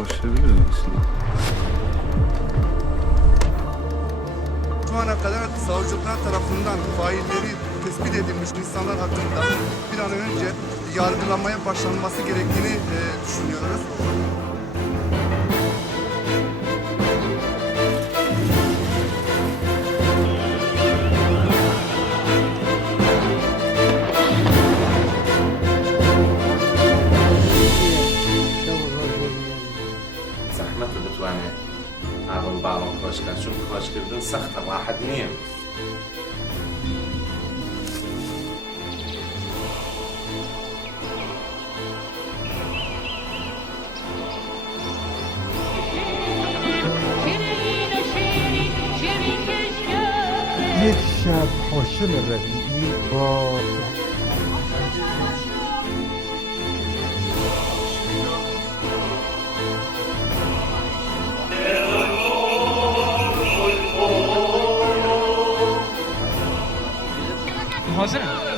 başlayabiliriz aslında. Şu ana kadar savcılıklar tarafından failleri tespit edilmiş insanlar hakkında bir an önce yargılamaya başlanması gerektiğini düşünüyoruz. زحمت بتوانێ ئاڵم باڵم خۆشکە چون خۆشکردن سەختە ڕاحەت نییە. یک شب هاشم ربیعی با Hazırım.